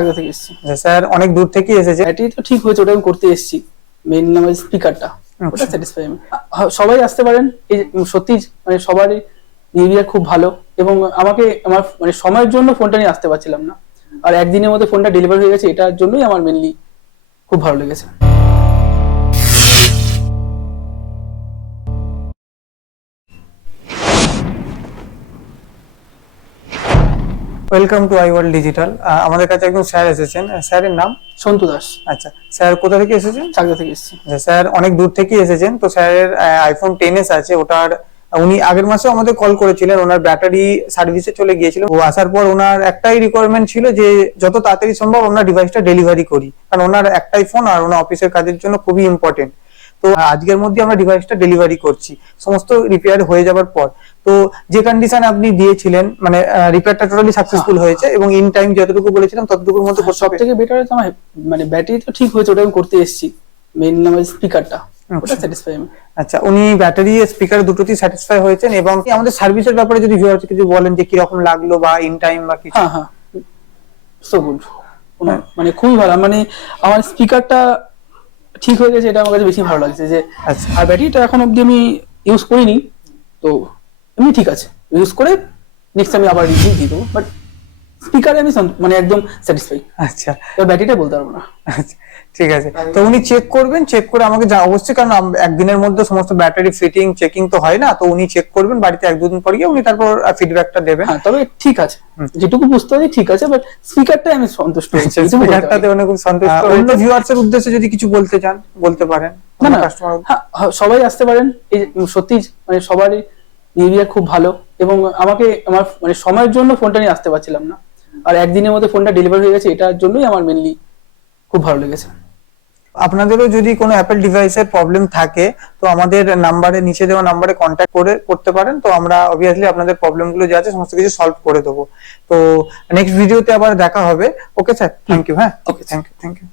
চাকদা থেকে এসেছি। স্যার অনেক দূর থেকে এসেছে। ব্যাটারি তো ঠিক হয়েছে, ওটা আমি করতে এসেছি। মেইন আমার স্পিকারটা, ওটা স্যাটিসফাই আমি। সবাই আসতে পারেন। এই সত্যি মানে সবারই বিহেভিয়ার খুব ভালো, এবং আমাকে আমার মানে সময়ের জন্য ফোনটা নিয়ে আসতে পারছিলাম না, আর একদিনের মধ্যে ফোনটা ডেলিভার হয়ে গেছে, এটার জন্যই আমার মেনলি খুব ভালো লেগেছে। Welcome to I world digital. আমাদের কাছে একজন স্যার এসেছেন। স্যারের নাম সন্তু দাস। আচ্ছা স্যার কোথা থেকে এসেছেন? চাকদা থেকে এসেছি। স্যার অনেক দূর থেকে এসেছেন। তো স্যারের আইফোন 10s আছে, ওটার উনি আগের মাসে আমাদের কল করেছিলেন। ওনার ব্যাটারি সার্ভিসে চলে গিয়েছিল। ও আসার পর ওনার একটাই রিকোয়ারমেন্ট ছিল যে যত তাড়াতাড়ি সম্ভব আমরা ডিভাইসটা ডেলিভারি করি, কারণ ওনার একটাই ফোন আর ওনার অফিসের কাজের জন্য খুবই ইম্পর্টেন্ট। তো আজকের মধ্যে আমরা ডিভাইসটা ডেলিভারি করছি সমস্ত রিপেয়ার হয়ে যাবার পর। তো যে কন্ডিশন আপনি দিয়েছিলেন মানে রিপেয়ারটা টোটালি সাকসেসফুল হয়েছে, এবং ইন টাইম যতটুকু বলেছিলাম ততটুকুর মধ্যে সব থেকে বেটার হচ্ছে আমার মানে ব্যাটারি তো ঠিক হয়েছে, ওটা আমি করতে এসেছি। মেইন আমার স্পিকারটা, ওটা স্যাটিসফাই আমি। আচ্ছা, উনি ব্যাটারি স্পিকার দুটোতেই স্যাটিসফাই হয়েছেন। এবং আমাদের সার্ভিসের ব্যাপারে যদি ভিউয়ারকে কিছু বলেন যে কি রকম লাগলো বা ইন টাইম বা কিছু। হ্যাঁ, সো গুড, মানে খুবই ভালো। মানে আমার স্পিকারটা ঠিক হয়ে গেছে, এটা আমার কাছে বেশি ভালো লাগছে যে। আচ্ছা, আর ব্যাটারিটা এখন অব্দি আমি ইউজ করিনি, তো এমনি ঠিক আছে। ইউজ করে নেক্সট আমি আবার রিভিউ দিয়ে দেবো, বাট স্পিকারে আমি মানে একদম স্যাটিসফাই। আচ্ছা, তো ব্যাটারিটা বলতে পারবো না। আচ্ছা, ঠিক আছে। তো উনি চেক করবেন, চেক করে আমাকে অবশ্যই, কারণ একদিনের মধ্যে সমস্ত ব্যাটারি ফিটিং চেকিং তো হয় না, তো উনি চেক করবেন বাড়িতে এক দুদিন পর গিয়ে উনি তারপর ফিডব্যাকটা দেবেন। হ্যাঁ, তবে ঠিক আছে, যেটুকু বুঝতে পারি ঠিক আছে, বাট স্পিকারটাই আমি সন্তুষ্ট হয়েছি। স্পিকারটাতে উনি খুব সন্তুষ্ট। অন্য ভিউয়ার্সের উদ্দেশ্যে যদি কিছু বলতে চান বলতে পারেন। না না, সবাই আসতে পারেন। এই সত্যি মানে সবারই বিহেভিয়ার খুব ভালো, এবং আমাকে আমার মানে সময়ের জন্য ফোনটা নিয়ে আসতে পারছিলাম না, আর একদিনের মধ্যে ফোনটা ডেলিভার হয়ে গেছে, এটার জন্যই আমার মেনলি খুব ভালো লেগেছে। আপনাদেরও যদি কোনো অ্যাপেল ডিভাইসের প্রবলেম থাকে তো আমাদের নাম্বারে, নিচে দেওয়া নাম্বারে কন্ট্যাক্ট করতে পারেন। তো আমরা অবভিয়াসলি আপনাদের প্রবলেমগুলো যা আছে সমস্ত কিছু সলভ করে দেবো। তো নেক্সট ভিডিওতে আবার দেখা হবে। Okay sir, thank you. হ্যাঁ, ওকে, থ্যাংক ইউ।